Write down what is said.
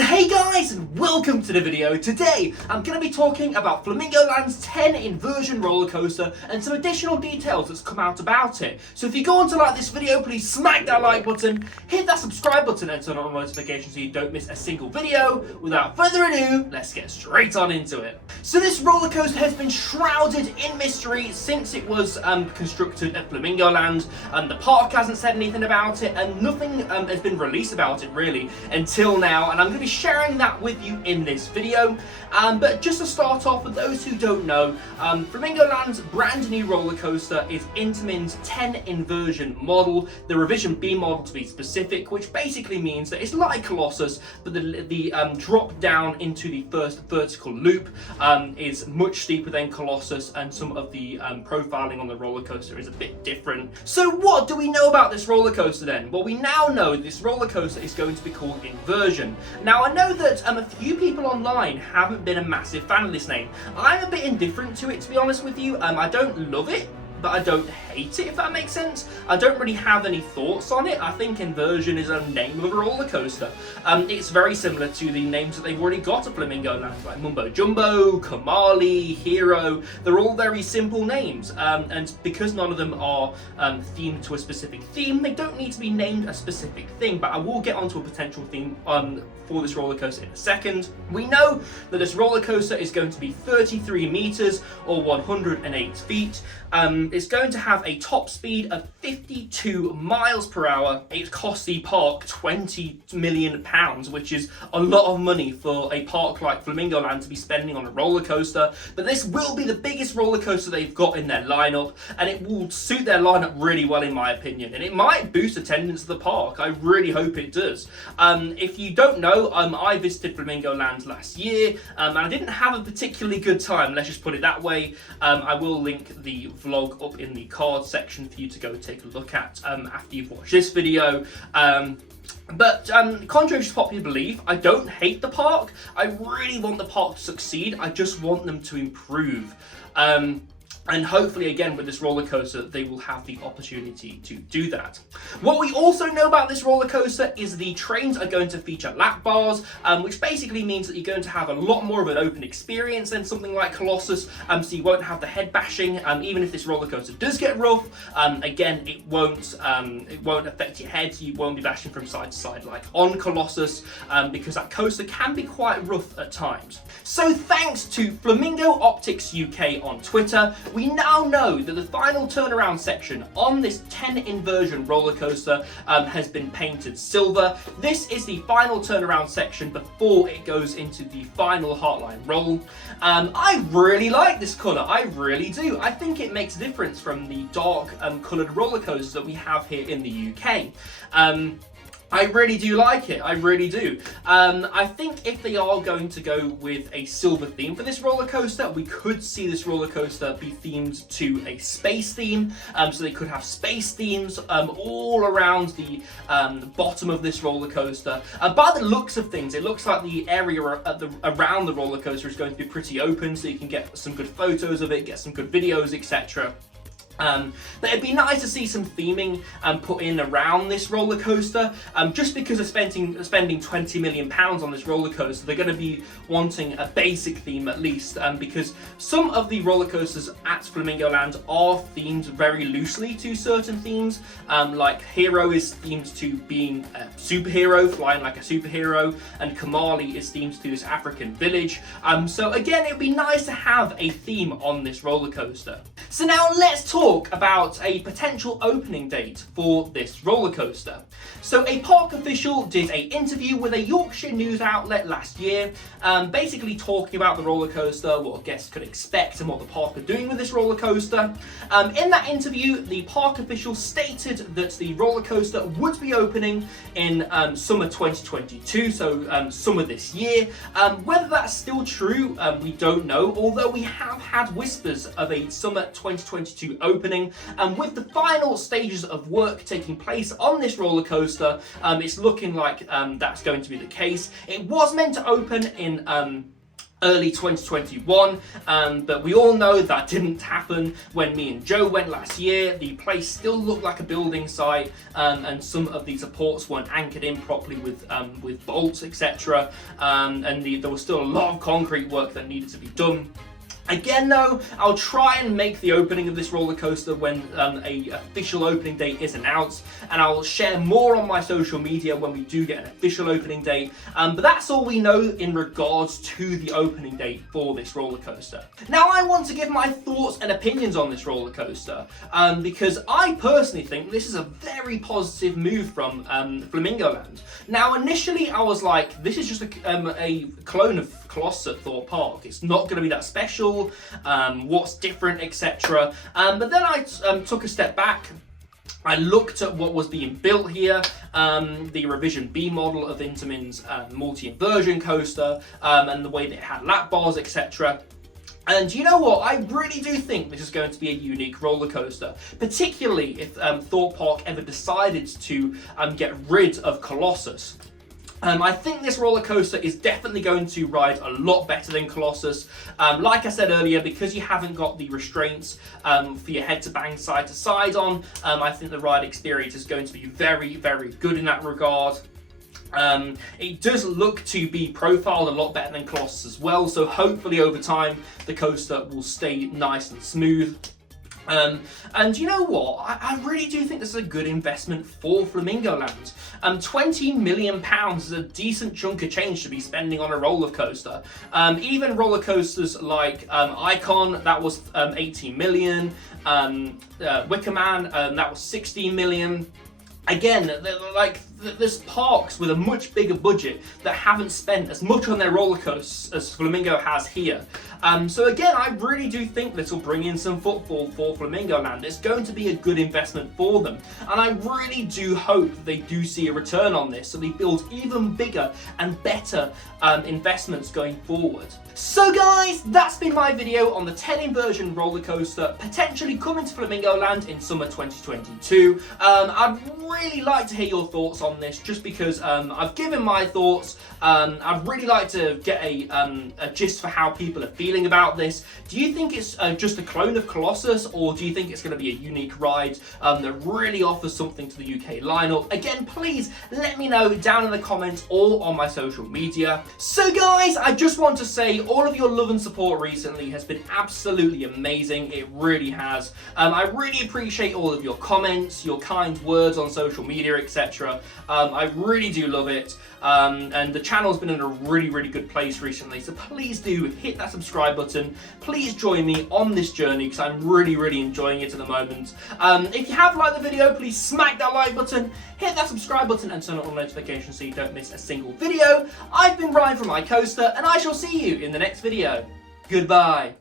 So hey guys, and welcome to the video. Today I'm going to be talking about Flamingo Land's 10 Inversion roller coaster and some additional details that's come out about it. So if you go on to like this video, please smack that like button, hit that subscribe button and turn on notifications so you don't miss a single video. Without further ado, let's get straight on into it. So this roller coaster has been shrouded in mystery since it was constructed at Flamingo Land. The park hasn't said anything about it and nothing has been released about it really until now, and I'm going to be sharing that with you in this video. But just to start off, for those who don't know, Flamingo Land's brand new roller coaster is Intamin's 10 Inversion model, the Revision B model to be specific, which basically means that it's like Colossus, but the drop down into the first vertical loop is much steeper than Colossus, and some of the profiling on the roller coaster is a bit different. So what do we know about this roller coaster then? Well, we now know this roller coaster is going to be called Inversion. Now I know that a few people online haven't been a massive fan of this name. I'm a bit indifferent to it, to be honest with you. I don't love it, but I don't hate it, if that makes sense. I don't really have any thoughts on it. I think Inversion is a name of a roller coaster. It's very similar to the names that they've already got at Flamingo Land, like Mumbo Jumbo, Kamali, Hero. They're all very simple names, and because none of them are themed to a specific theme, they don't need to be named a specific thing. But I will get onto a potential theme for this roller coaster in a second. We know that this roller coaster is going to be 33 meters or 108 feet. It's going to have a top speed of 52 miles per hour. It costs the park £20 million, which is a lot of money for a park like Flamingo Land to be spending on a roller coaster. But this will be the biggest roller coaster they've got in their lineup, and it will suit their lineup really well in my opinion. And it might boost attendance at the park. I really hope it does. If you don't know, I visited Flamingo Land last year, and I didn't have a particularly good time, let's just put it that way. I will link the vlog up in the card section for you to go take a look at after you've watched this video. But contrary to popular belief, I don't hate the park. I really want the park to succeed. I just want them to improve. And hopefully, again, with this roller coaster, they will have the opportunity to do that. What we also know about this roller coaster is the trains are going to feature lap bars, which basically means that you're going to have a lot more of an open experience than something like Colossus, so you won't have the head bashing. Even if this roller coaster does get rough, again, it won't affect your head. You won't be bashing from side to side like on Colossus, because that coaster can be quite rough at times. So thanks to Flamingo Optics UK on Twitter, we now know that the final turnaround section on this 10 Inversion roller coaster has been painted silver. This is the final turnaround section before it goes into the final Heartline roll. I really like this colour, I really do. I think it makes a difference from the dark coloured roller coasters that we have here in the UK. I really do like it, I really do. I think if they are going to go with a silver theme for this roller coaster, we could see this roller coaster be themed to a space theme. So they could have space themes all around the bottom of this roller coaster. By the looks of things, it looks like the area around the roller coaster is going to be pretty open, so you can get some good photos of it, get some good videos, etc. But it'd be nice to see some theming put in around this roller coaster. Just because of spending £20 million on this roller coaster, they're going to be wanting a basic theme at least, because some of the roller coasters at Flamingo Land are themed very loosely to certain themes. Like Hero is themed to being a superhero, flying like a superhero, and Kamali is themed to this African village. So again, it'd be nice to have a theme on this roller coaster. So now let's talk about a potential opening date for this roller coaster. So a park official did an interview with a Yorkshire news outlet last year, basically talking about the roller coaster, what guests could expect and what the park are doing with this roller coaster. In that interview, the park official stated that the roller coaster would be opening in summer 2022, so summer this year. Whether that's still true, we don't know, although we have had whispers of a summer 2022 opening, and with the final stages of work taking place on this roller coaster, it's looking like that's going to be the case. It was meant to open in early 2021, but we all know that didn't happen. When me and Joe went last year, the place still looked like a building site, and some of the supports weren't anchored in properly with bolts, etc. And there was still a lot of concrete work that needed to be done. Again though, I'll try and make the opening of this roller coaster when a official opening date is announced, and I'll share more on my social media when we do get an official opening date, but that's all we know in regards to the opening date for this roller coaster. Now I want to give my thoughts and opinions on this roller coaster, because I personally think this is a very positive move from Flamingo Land. Now initially I was like, this is just a clone of Colossus at Thorpe Park. It's not going to be that special. What's different, etc. But then I took a step back. I looked at what was being built here, the Revision B model of Intamin's multi-inversion coaster, and the way that it had lap bars, etc. And you know what? I really do think this is going to be a unique roller coaster, particularly if Thorpe Park ever decided to get rid of Colossus. I think this roller coaster is definitely going to ride a lot better than Colossus. Like I said earlier, because you haven't got the restraints for your head to bang side to side on, I think the ride experience is going to be very, very good in that regard. It does look to be profiled a lot better than Colossus as well, so hopefully over time the coaster will stay nice and smooth. And you know what? I really do think this is a good investment for Flamingo Land. £20 million is a decent chunk of change to be spending on a roller coaster. Even roller coasters like Icon, that was 18 million. Wicker Man, that was 16 million. Again, there's parks with a much bigger budget that haven't spent as much on their roller coasters as Flamingo has here. So again, I really do think this will bring in some footfall for Flamingo Land. It's going to be a good investment for them, and I really do hope that they do see a return on this, so they build even bigger and better investments going forward. So guys, that's been my video on the 10 Inversion roller coaster potentially coming to Flamingo Land in summer 2022. I'd really like to hear your thoughts on this, just because I've given my thoughts. I'd really like to get a gist for how people are feeling about this. Do you think it's just a clone of Colossus, or do you think it's going to be a unique ride that really offers something to the UK lineup? Again, please let me know down in the comments or on my social media. So guys, I just want to say all of your love and support recently has been absolutely amazing. It really has. I really appreciate all of your comments, your kind words on social media, etc. I really do love it. And the channel's been in a really, really good place recently, so please do hit that subscribe button. Please join me on this journey, because I'm really, really enjoying it at the moment. If you have liked the video, please smack that like button, hit that subscribe button, and turn on notifications so you don't miss a single video. I've been Ryan from iCoaster, and I shall see you in the next video. Goodbye.